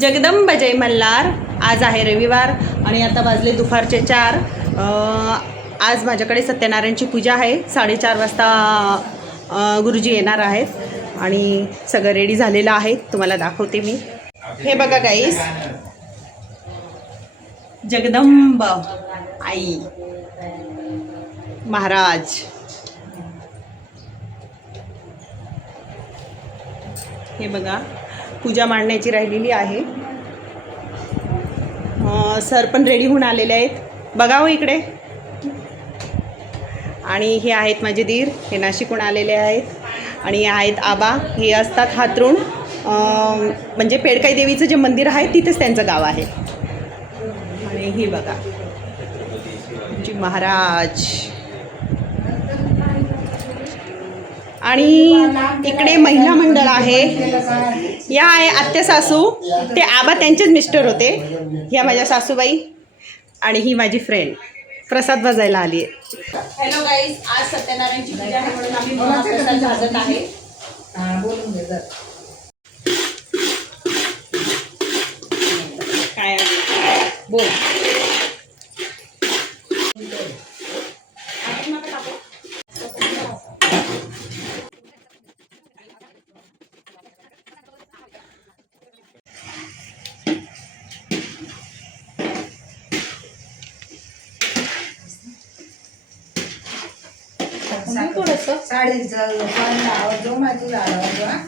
जगदंब जय मल्हार. आज आहे रविवार आणि आता वाजले दुपारचे चार. आज माझ्याकडे सत्यनारायणची पूजा आहे. साडेचार वाजता गुरुजी येणार आहेत आणि सगळं रेडी झालेलं आहे. तुम्हाला दाखवते मी. हे बघा गाईस जगदंब आई. महाराज. हे बघा. पूजा मांडण्याची राहिलेली आहे. सर पण रेडी होऊन आलेले आहेत. बघा हो इकडे. आणि हे आहेत माझे दीर. हे नाशिकहून आलेले आहेत. आणि हे आहेत आबा. हे असतात हातरुण म्हणजे पेडकाई देवीचं जे मंदिर आहे तिथेच त्यांचं गाव आहे. आणि हे बघा. जी महाराज. आणि इकडे महिला मंडळ आहे. या आहे आत्या सासू. ते आबा त्यांचेच मिस्टर होते. ह्या माझ्या सासूबाई आणि ही माझी फ्रेंड प्रसाद वाजायला आली आहे हॅलो गाईज आज सत्यनारायणची पूजा आहे म्हणून आम्ही महाप्रसाद भाजत आहे. हा, बोलून घे जर. काय बोल. साडीचा पण आवाज जो माझी आवाज हा.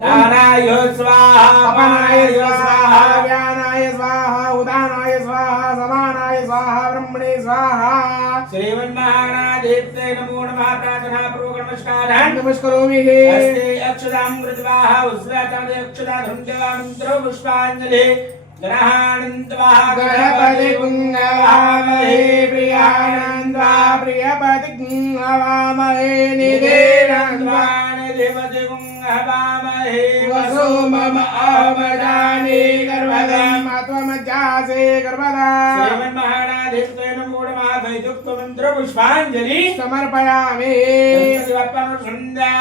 दानाय स्वाहा पानाय स्वाहा व्यानाय स्वाहा उदानाय स्वाहा समानाय स्वाहा ब्रह्मणे स्वाहा. श्रीमन्महाराजेत्ते नमो नमः प्रार्थना पूर्वक नमस्कारान् नमस्करोमि। हे हस्ते अक्षदां कृत्वाः उस्वाचारे अक्षदा धृङ्गवामन्त्रो पुष्पाञ्जलि। ग्रहानन्द्वाः गणपति पुङ्गवामहे प्रियानन्द्वा प्रियपति पुङ्गवामहे निधेनन्द्वा वसो मम अहमदानि गर्भदम् त्वमज्जासे गर्भदा पुष्पांजलि समर्पयामि संध्या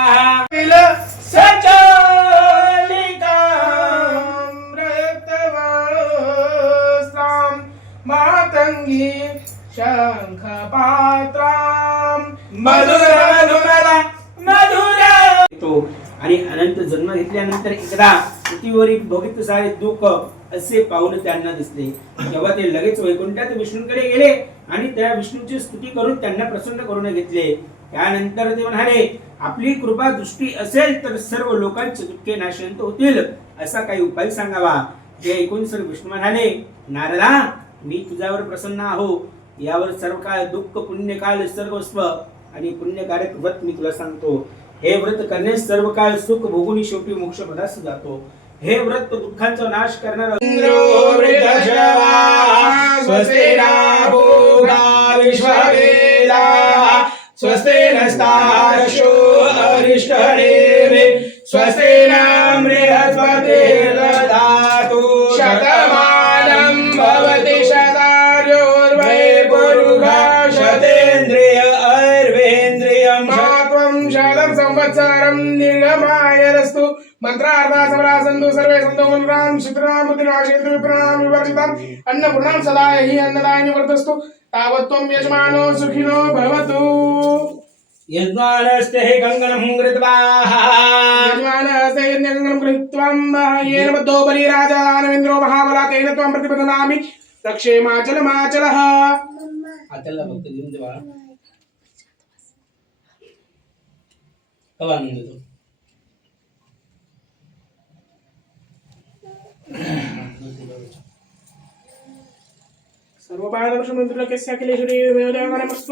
घेतल्यानंतर एकदा पृथ्वीवरील भोगित सारे दुःख असे पाहून त्यांना दिसले. तेव्हा ते लगेच वैकुंठात विष्णूंकडे गेले आणि त्या विष्णूची स्तुती करून त्यांना प्रसन्न करून घेतले. त्यानंतर ते म्हणाले आपली कृपा दृष्टी असेल तर सर्व लोकांचे दुःखे नाशवंत होतील असा काही उपाय सांगावा. ते ऐकून सर विष्णू म्हणाले नारदा मी तुझ्यावर प्रसन्न आहो. यावर सर्व काळ दुःख पुण्यकाल सर्वस्व आणि पुण्यकारक व्रत मी तुला सांगतो. हे व्रत करण्यास सर्व काळ सुख भोगून शेवटी मोक्ष पदास जातो. हे व्रत दुःखांचा नाश करणार स्वस्ते नस्ताशो विश्ववेदा स्वस्ते नाम अरिष्टनेमि ददातु शतमानं శ్రీవరం నిర్గమాయరస్తు మంత్రార్థాసమరాసంతు సర్వే సంతో మనురాం శుద్రాం బుద్ధినాశేంద్ర విప్రాం వివర్జితాం. అన్నపూర్ణాం సదాయహి అన్నదాయని వర్తస్తు తావత్వం యజమానో సుఖినో భవతు. యజ్మానస్తే కంగనం కృత్వా యజ్మానస్తే కంగనం కృత్వం ఏన బద్ధో బలి రాజా నవేంద్రో మహాబలా తేన త్వం ప్రతిపదనామి. అచల భక్తి నిందవా त्वं प्रतिपदनामि रक्षेमाचलमाचलः आत्याला फक्त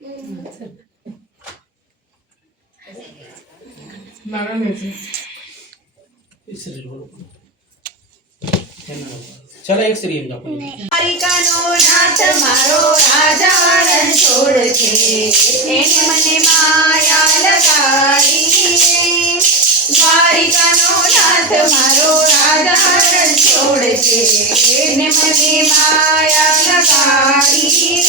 देऊन ચલો એક સ્ત્રી એમ જાપો હરિકાનો નાથ મારો રાજા રણછોડ છે. એને મને માયા લગાડી દ્વારિકાનો નાથ મારો રાધા રણછોડ છે. એને મને માયા લગાડી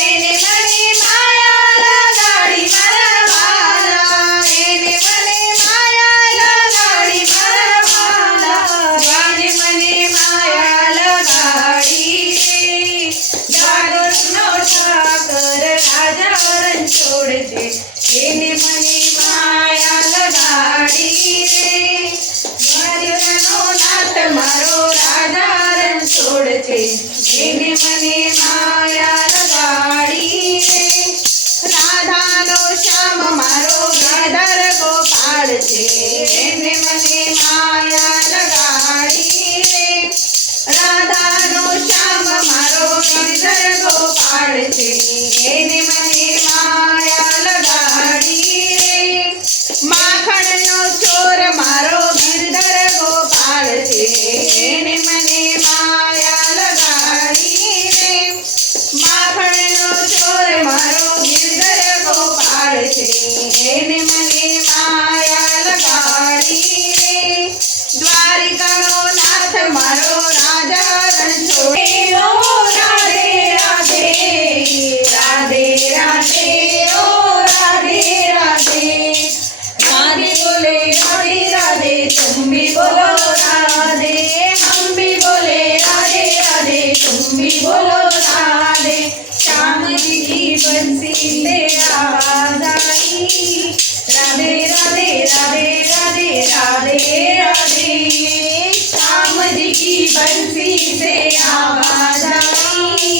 એને મને માયા લગાડી મારા ಮನೆ আবাজানি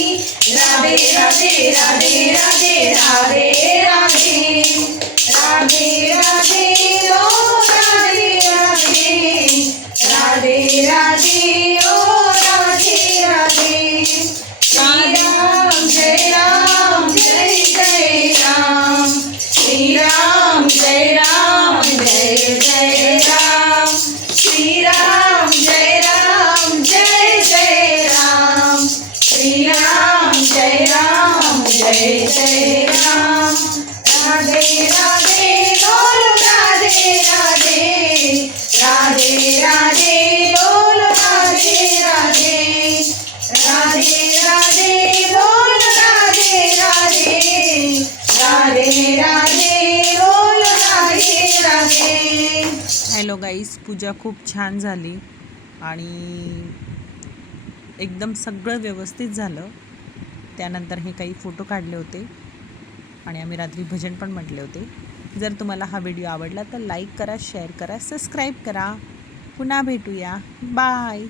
রাধে রাধে রাধে রাধে রাধে রাধে রাধে রাধে ও রাধে রাধে রাধে রাধে রাধে রাধে हॅलो गाईस पूजा खूप छान झाली आणि एकदम सगळं व्यवस्थित झालं. त्यानंतर हे काही फोटो काढले होते आणि आम्ही रात्री भजन पण म्हटले होते. जर तुम्हाला हा व्हिडिओ आवडला तर लाईक करा शेअर करा सबस्क्राईब करा. पुन्हा भेटूया. बाय.